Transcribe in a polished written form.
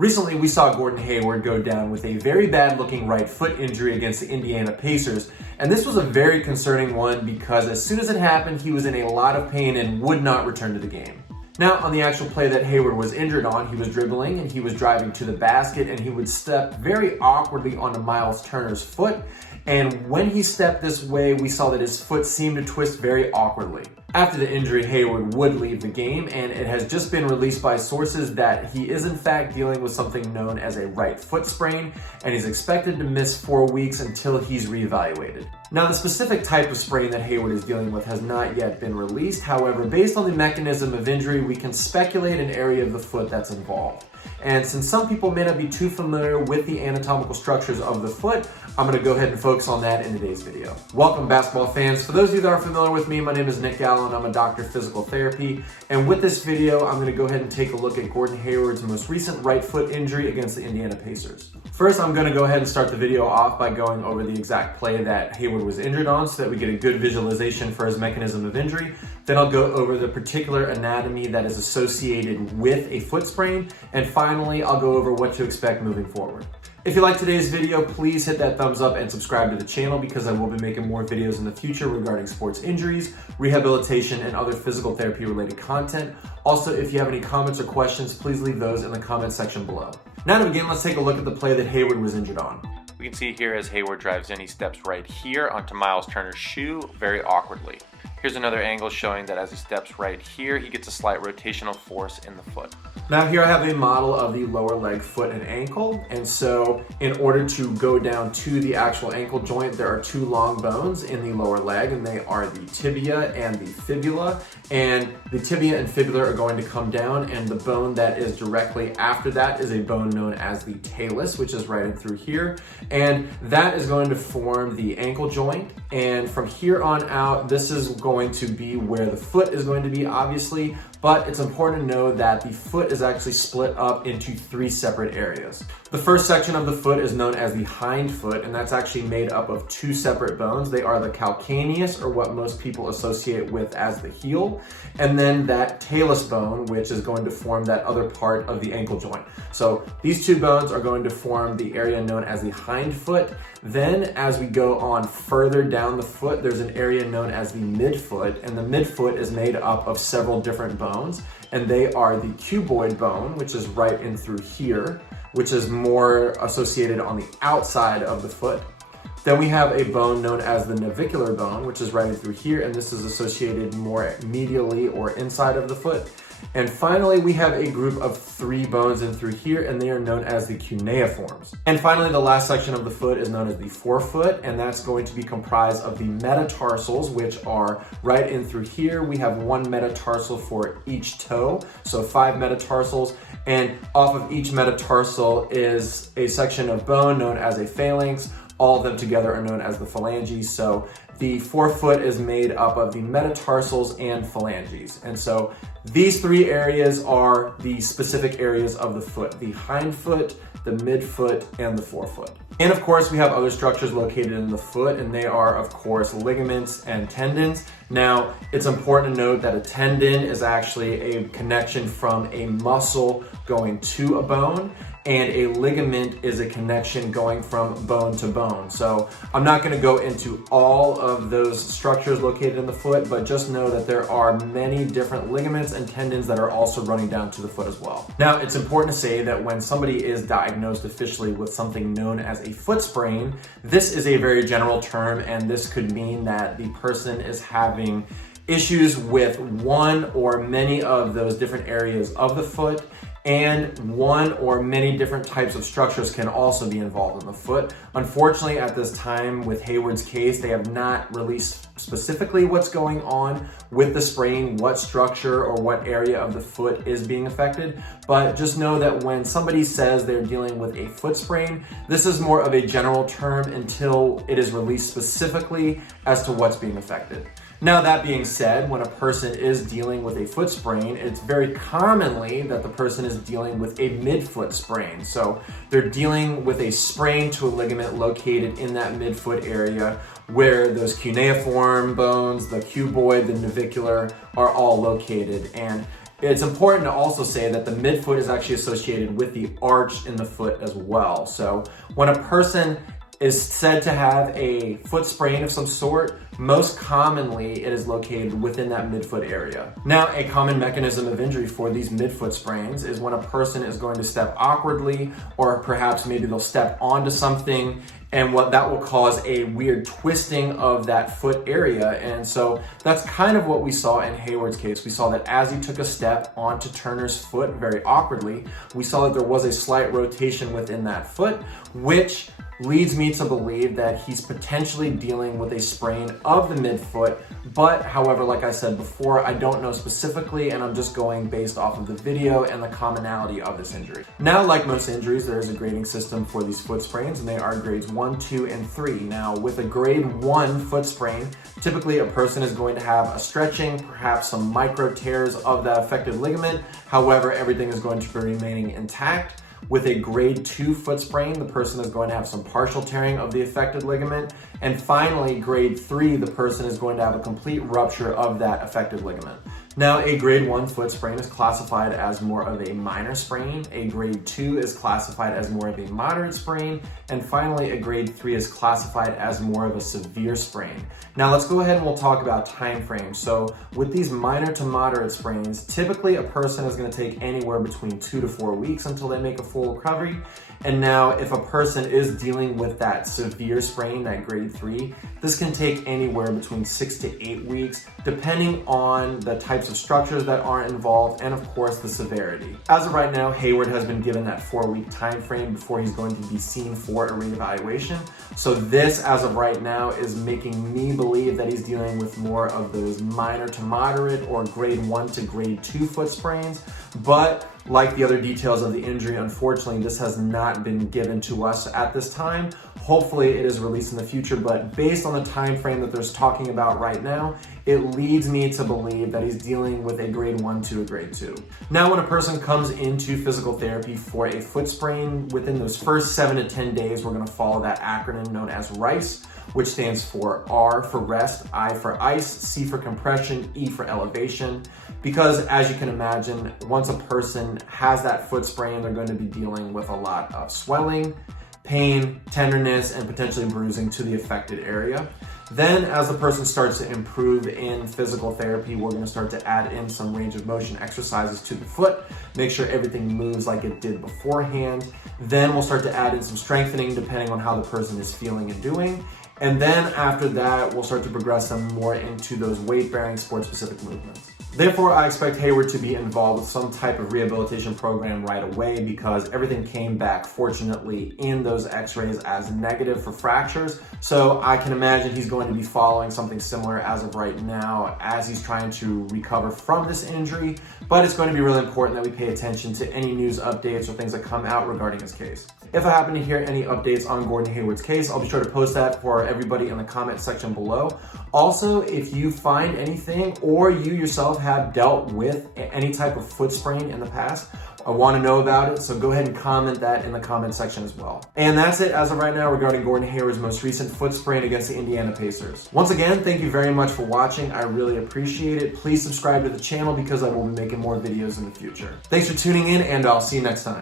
Recently, we saw Gordon Hayward go down with a very bad looking right foot injury against the Indiana Pacers. And this was a very concerning one because as soon as it happened, he was in a lot of pain and would not return to the game. Now, on the actual play that Hayward was injured on, he was dribbling and he was driving to the basket and he would step very awkwardly onto Miles Turner's foot. And when he stepped this way, we saw that his foot seemed to twist very awkwardly. After the injury, Hayward would leave the game, and it has just been released by sources that he is in fact dealing with something known as a right foot sprain, and he's expected to miss 4 weeks until he's reevaluated. Now, the specific type of sprain that Hayward is dealing with has not yet been released. However, based on the mechanism of injury, we can speculate an area of the foot that's involved. And since some people may not be too familiar with the anatomical structures of the foot, I'm going to go ahead and focus on that in today's video. Welcome, basketball fans. For those of you that are familiar with me, my name is Nick Gallo and I'm a doctor of physical therapy. And with this video, I'm going to go ahead and take a look at Gordon Hayward's most recent right foot injury against the Indiana Pacers. First, I'm going to go ahead and start the video off by going over the exact play that Hayward was injured on so that we get a good visualization for his mechanism of injury. Then I'll go over the particular anatomy that is associated with a foot sprain. And finally, I'll go over what to expect moving forward. If you like today's video, please hit that thumbs up and subscribe to the channel because I will be making more videos in the future regarding sports injuries, rehabilitation, and other physical therapy related content. Also, if you have any comments or questions, please leave those in the comment section below. Now to begin, let's take a look at the play that Hayward was injured on. We can see here as Hayward drives in, he steps right here onto Miles Turner's shoe very awkwardly. Here's another angle showing that as he steps right here, he gets a slight rotational force in the foot. Now here I have a model of the lower leg, foot, and ankle. And so in order to go down to the actual ankle joint, there are two long bones in the lower leg, and they are the tibia and the fibula. And the tibia and fibula are going to come down, and the bone that is directly after that is a bone known as the talus, which is right in through here. And that is going to form the ankle joint. And from here on out, this is going to be where the foot is going to be, obviously, but it's important to know that the foot is actually split up into 3 separate areas. The first section of the foot is known as the hind foot, and that's actually made up of 2 separate bones. They are the calcaneus, or what most people associate with as the heel, and then that talus bone, which is going to form that other part of the ankle joint. So these 2 bones are going to form the area known as the hind foot. Then as we go on further down the foot, there's an area known as the midfoot, and the midfoot is made up of several different bones, and they are the cuboid bone, which is right in through here, which is more associated on the outside of the foot. Then we have a bone known as the navicular bone, which is right in through here, and this is associated more medially or inside of the foot. And finally, we have a group of 3 bones in through here, and they are known as the cuneiforms. And finally, the last section of the foot is known as the forefoot, and that's going to be comprised of the metatarsals, which are right in through here. We have 1 metatarsal for each toe, so 5 metatarsals, and off of each metatarsal is a section of bone known as a phalanx. All of them together are known as the phalanges. So the forefoot is made up of the metatarsals and phalanges. And so these 3 areas are the specific areas of the foot: the hind foot, the midfoot, and the forefoot. And of course, we have other structures located in the foot, and they are, of course, ligaments and tendons. Now, it's important to note that a tendon is actually a connection from a muscle going to a bone, and a ligament is a connection going from bone to bone. So I'm not going to go into all of those structures located in the foot, but just know that there are many different ligaments and tendons that are also running down to the foot as well. Now, it's important to say that when somebody is diagnosed officially with something known as a foot sprain, this is a very general term, and this could mean that the person is having issues with one or many of those different areas of the foot, and one or many different types of structures can also be involved in the foot. Unfortunately, at this time with Hayward's case, they have not released specifically what's going on with the sprain, what structure or what area of the foot is being affected. But just know that when somebody says they're dealing with a foot sprain, this is more of a general term until it is released specifically as to what's being affected. Now, that being said, when a person is dealing with a foot sprain, it's very commonly that the person is dealing with a midfoot sprain. So they're dealing with a sprain to a ligament located in that midfoot area where those cuneiform bones, the cuboid, the navicular are all located. And It's important to also say that the midfoot is actually associated with the arch in the foot as well. So when a person is said to have a foot sprain of some sort, most commonly it is located within that midfoot area. Now, a common mechanism of injury for these midfoot sprains is when a person is going to step awkwardly, or perhaps maybe they'll step onto something, and what that will cause a weird twisting of that foot area. And so that's kind of what we saw in Hayward's case. We saw that as he took a step onto Turner's foot very awkwardly, we saw that there was a slight rotation within that foot, which leads me to believe that he's potentially dealing with a sprain of the midfoot. But however, like I said before, I don't know specifically, and I'm just going based off of the video and the commonality of this injury. Now, like most injuries, there is a grading system for these foot sprains, and they are grades 1, 2, and 3. Now, with a grade 1 foot sprain, typically a person is going to have a stretching, perhaps some micro tears of that affected ligament. However, everything is going to be remaining intact. With a grade 2 foot sprain, the person is going to have some partial tearing of the affected ligament. And finally, grade 3, the person is going to have a complete rupture of that affected ligament. Now, a grade 1 foot sprain is classified as more of a minor sprain. A grade 2 is classified as more of a moderate sprain. And finally, a grade 3 is classified as more of a severe sprain. Now, let's go ahead and we'll talk about time frames. So with these minor to moderate sprains, typically a person is going to take anywhere between 2 to 4 weeks until they make a full recovery. And now, if a person is dealing with that severe sprain, that grade 3, this can take anywhere between 6 to 8 weeks, depending on the types of structures that are involved and, of course, the severity. As of right now, Hayward has been given that 4-week time frame before he's going to be seen for a reevaluation. So this, as of right now, is making me believe that he's dealing with more of those minor to moderate or grade 1 to grade 2 foot sprains. But like the other details of the injury, unfortunately, this has not been given to us at this time. Hopefully it is released in the future, but based on the time frame that there's talking about right now, it leads me to believe that he's dealing with a grade 1 to a grade 2. Now, when a person comes into physical therapy for a foot sprain, within those first 7 to 10 days, we're going to follow that acronym known as RICE, which stands for R for rest, I for ice, C for compression, E for elevation. Because as you can imagine, once a person has that foot sprain, they're going to be dealing with a lot of swelling, pain, tenderness, and potentially bruising to the affected area. Then as the person starts to improve in physical therapy, we're going to start to add in some range of motion exercises to the foot, make sure everything moves like it did beforehand. Then we'll start to add in some strengthening depending on how the person is feeling and doing. And then after that, we'll start to progress them more into those weight-bearing, sport-specific movements. Therefore, I expect Hayward to be involved with some type of rehabilitation program right away because everything came back, fortunately, in those x-rays as negative for fractures. So I can imagine he's going to be following something similar as of right now as he's trying to recover from this injury. But it's going to be really important that we pay attention to any news updates or things that come out regarding his case. If I happen to hear any updates on Gordon Hayward's case, I'll be sure to post that for everybody in the comment section below. Also, if you find anything or you yourself have dealt with any type of foot sprain in the past, I want to know about it, so go ahead and comment that in the comment section as well. And that's it as of right now regarding Gordon Hayward's most recent foot sprain against the Indiana Pacers. Once again, thank you very much for watching. I really appreciate it. Please subscribe to the channel because I will be making more videos in the future. Thanks for tuning in, and I'll see you next time.